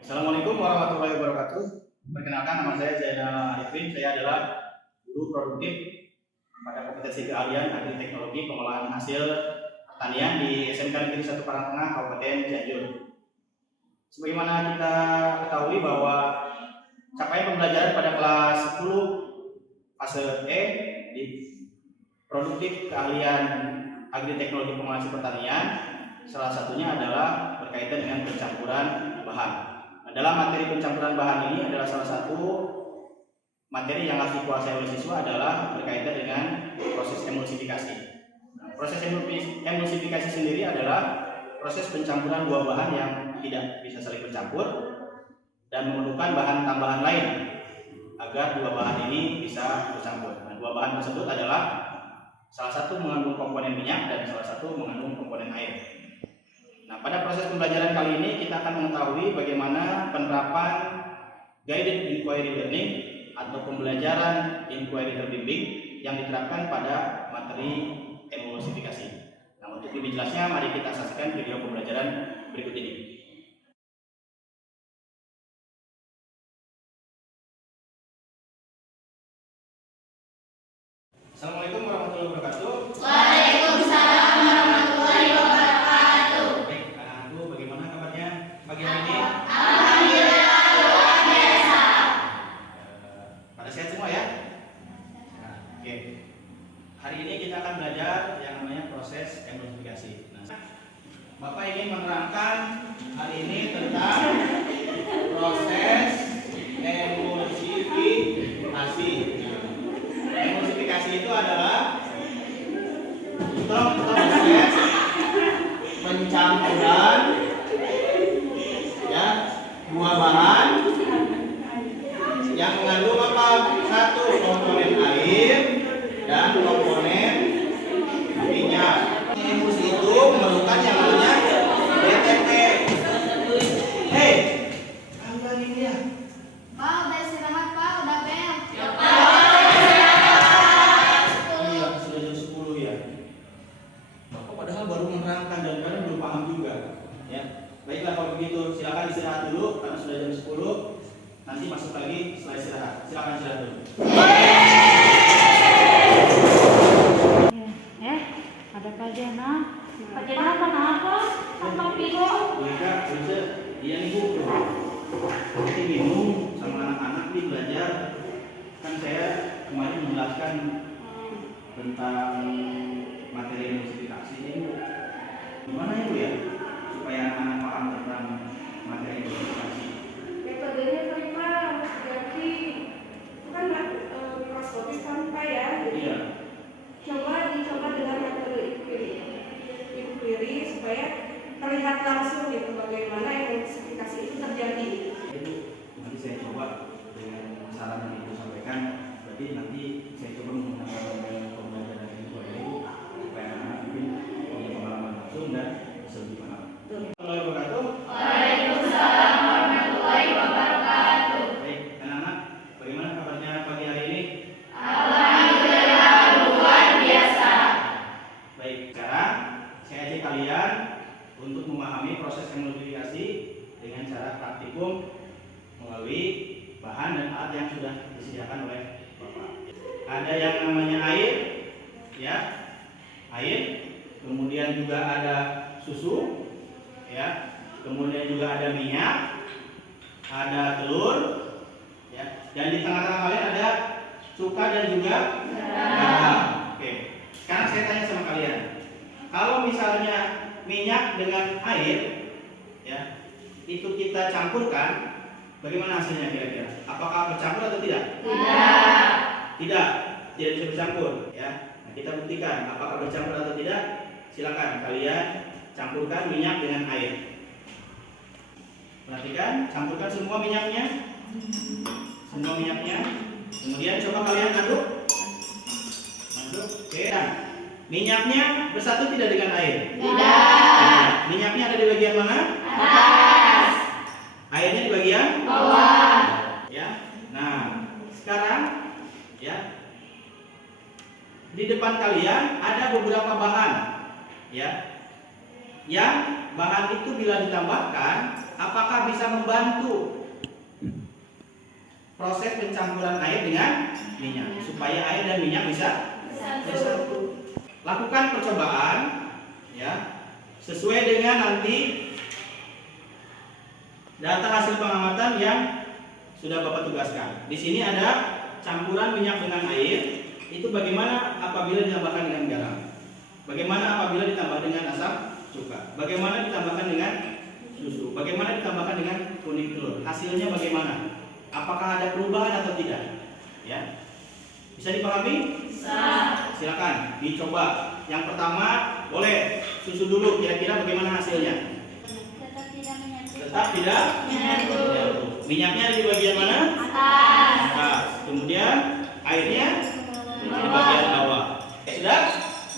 Assalamualaikum warahmatullahi wabarakatuh. Perkenalkan, nama saya Zainal Arifin. Saya adalah guru produktif pada kompetensi keahlian agri teknologi pengolahan hasil pertanian di SMK Negeri 1 Parangtengah, Kabupaten Cianjur. Sebagaimana kita ketahui bahwa capaian pembelajaran pada kelas 10 fase E di produktif keahlian agri teknologi pengolahan hasil pertanian, salah satunya adalah berkaitan dengan pencampuran bahan. Dalam materi pencampuran bahan ini adalah salah satu materi yang harus dikuasai oleh siswa adalah berkaitan dengan proses emulsifikasi. Proses emulsifikasi sendiri adalah proses pencampuran dua bahan yang tidak bisa saling bercampur dan memerlukan bahan tambahan lain agar dua bahan ini bisa bercampur. Nah, dua bahan tersebut adalah salah satu mengandung komponen minyak dan salah satu mengandung komponen air. Nah, pada proses pembelajaran kali ini kita akan mengetahui bagaimana penerapan guided inquiry learning atau pembelajaran inquiry terbimbing yang diterapkan pada materi emulsifikasi. Nah, untuk lebih jelasnya mari kita saksikan video pembelajaran berikut ini. Assalamualaikum warahmatullahi wabarakatuh. Waalaikumsalam warahmatullahi wabarakatuh. Baik, anak-anakku, bagaimana kabarnya pagi hari ini? Alhamdulillah luar biasa. Pada sehat semua ya? Nah, oke. Hari ini kita akan belajar yang namanya proses emulsifikasi. Nah, Bapak ingin menerangkan hari ini tentang proses emulsifikasi. Emulsifikasi itu adalah proses pencampuran ya dua bahan yang mengandung apa? Satu komponen air dan komponen minyak. Emulsi itu memerlukan yang namanya BTP. Hei, kalian ini ya? Pak, udah istirahat Pak, udah bel. Ya Iya, sudah jam 10 ya. Bapak padahal baru menerangkan dan kalian belum paham juga. Ya, baiklah kalau begitu silakan istirahat dulu karena sudah jam 10. Nanti masuk lagi setelah istirahat. Silakan istirahat dulu. Ada Pak Jena. Pak Jena kenapa? Sama Piko? Mereka bisa dia nih Bu. Nanti minum sama anak-anak nih belajar. Kan saya kemarin menjelaskan tentang materi emulsifikasi ini. Gimana ya Bu ya? Supaya anak-anak paham tentang materi emulsifikasi. Metodenya Pak, jadi itu kan mikroskopis kan Pak ya, jadi Iya. dicoba dengan metode inquiry supaya terlihat langsung gitu bagaimana emulsifikasi itu terjadi. Itu nanti saya coba dengan saran yang Ibu sampaikan. Berarti nanti saya coba menggunakan pembelajaran inquiry supaya anak-anak mungkin punya pengalaman langsung dan bisa lebih paham. Assalamualaikum wabarakatuh. Waalaikumsalam warahmatullahi wabarakatuh. Baik, anak-anak, bagaimana kabarnya pagi hari ini? Alhamdulillah luar biasa. Baik, sekarang saya ajak kalian untuk memahami proses emulsifikasi dengan cara praktikum melalui bahan dan alat yang sudah disediakan oleh Bapak. Ada yang namanya air, ya, air. Kemudian juga ada susu, ya. Kemudian juga ada minyak, ada telur, ya. Dan di tengah-tengah kalian ada cuka dan juga garam. Oke. Sekarang saya tanya sama kalian, kalau misalnya minyak dengan air, ya, itu kita campurkan, bagaimana hasilnya kira-kira? Apakah bercampur atau tidak? Tidak bisa bercampur, ya. Nah, kita buktikan apakah bercampur atau tidak. Silakan kalian campurkan minyak dengan air. Perhatikan, campurkan semua minyaknya, Kemudian coba kalian aduk. Oke. Nah, minyaknya bersatu tidak dengan air? Tidak. Nah, minyaknya ada di bagian mana? Atas. Airnya di bagian Bawah. ya. Nah, sekarang ya, di depan kalian ada beberapa bahan ya yang bahan itu bila ditambahkan, apakah bisa membantu proses pencampuran air dengan minyak supaya air dan minyak bisa bersatu. Lakukan percobaan ya sesuai dengan nanti data hasil pengamatan yang sudah Bapak tugaskan. Di sini ada campuran minyak dengan air. Itu bagaimana apabila ditambahkan dengan garam? Bagaimana apabila ditambah dengan asam cuka? Bagaimana ditambahkan dengan susu? Bagaimana ditambahkan dengan kuning telur? Hasilnya bagaimana? Apakah ada perubahan atau tidak? Ya, bisa dipahami? Silakan dicoba. Yang pertama boleh susu dulu. Kira-kira bagaimana hasilnya? Tetap tidak menyatu. Minyaknya ada di bagian mana? Atas. Kemudian airnya di bagian bawah. Oke, sudah?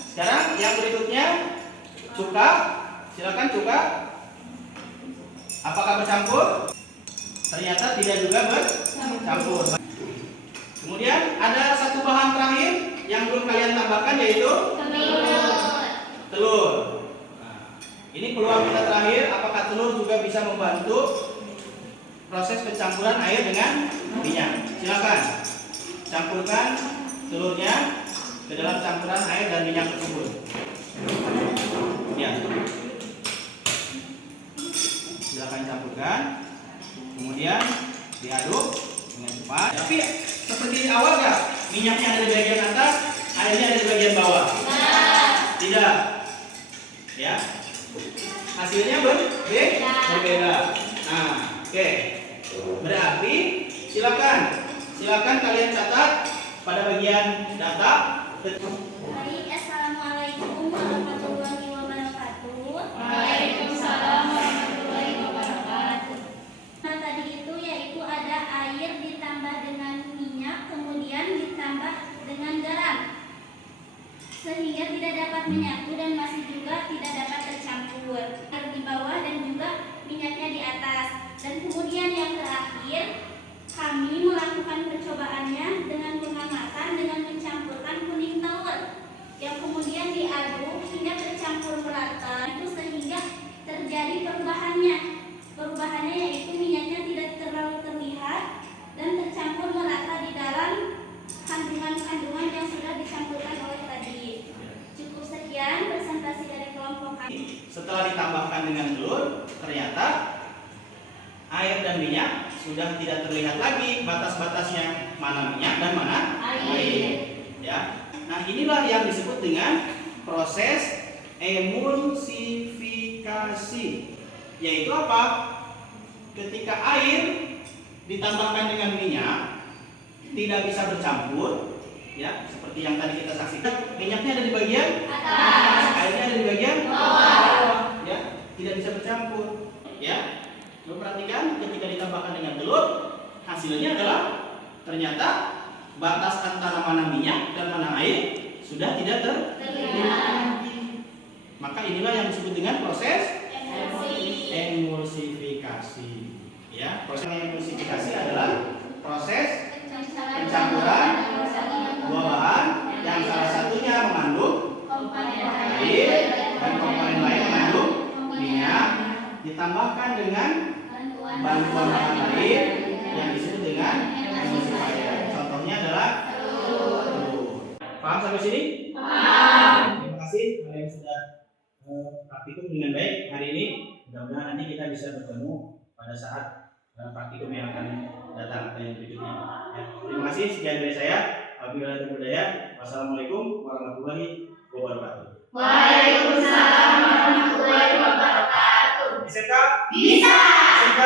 Sekarang yang berikutnya cuka. Silakan cuka. Apakah bercampur? Ternyata tidak juga bercampur. Kemudian ada satu bahan terakhir yang belum kalian tambahkan yaitu telur. Nah, ini peluang kita terakhir. Apakah telur juga bisa membantu proses pencampuran air dengan minyak? Silakan campurkan telurnya ke dalam campuran air dan minyak tersebut. Ya, silakan campurkan. Kemudian diaduk dengan cepat. Tapi seperti di awal ya, minyaknya ada di bagian atas, airnya ada di bagian bawah. Tidak. Ya. Hasilnya berbeda. Nah, oke. Berarti silakan kalian catat pada bagian data. Baik, assalamualaikum warahmatullahi wabarakatuh. Waalaikumsalam warahmatullahi wabarakatuh. Nah, tadi itu yaitu ada air ditambah dengan minyak, kemudian ditambah dengan garam, sehingga tidak dapat menyatu dan masih juga tidak dapat tercampur. Air di bawah dan juga minyaknya di atas. Dan kemudian yang terakhir, kami melakukan percobaannya dengan pengamatan dengan mencampurkan kuning telur yang kemudian diaduk hingga tercampur merata, itu sehingga terjadi perubahannya yaitu minyaknya tidak terlalu terlihat dan tercampur merata di dalam kandungan-kandungan yang sudah dicampurkan oleh tadi. Cukup sekian presentasi dari kelompok kami. Setelah ditambahkan dengan telur, ternyata air dan minyak sudah tidak terlihat lagi batas-batasnya mana minyak dan mana air. Ya. Nah, inilah yang disebut dengan proses emulsifikasi. Yaitu apa? Ketika air ditambahkan dengan minyak tidak bisa bercampur, ya, seperti yang tadi kita saksikan, minyaknya ada di bagian atas, airnya ada di bagian bawah, ya, tidak bisa bercampur, ya. Coba perhatikan ketika ditambahkan dengan telur, hasilnya adalah ternyata batas antara mana minyak dan mana air sudah tidak terlihat lagi. Maka inilah yang disebut dengan proses emulsifikasi. Ya, proses emulsifikasi adalah proses pencampuran dua bahan yang salah satunya mengandung air dan komponen lain mengandung minyak, ditambahkan dengan bantuan bahan lain yang disebut dengan emulsifier. Contohnya adalah telur. Paham sampai sini? Paham. Terima kasih kalian sudah praktikum dengan baik hari ini. Mudah-mudahan nanti kita bisa bertemu pada saat praktikum yang akan datang atau yang berikutnya. Ya. Terima kasih. Sekian dari saya. Wabillahi taufiq wal hidayah. Wassalamualaikum warahmatullahi wabarakatuh. Waalaikumsalam warahmatullahi wabarakatuh. SMK? Bisa. SMK?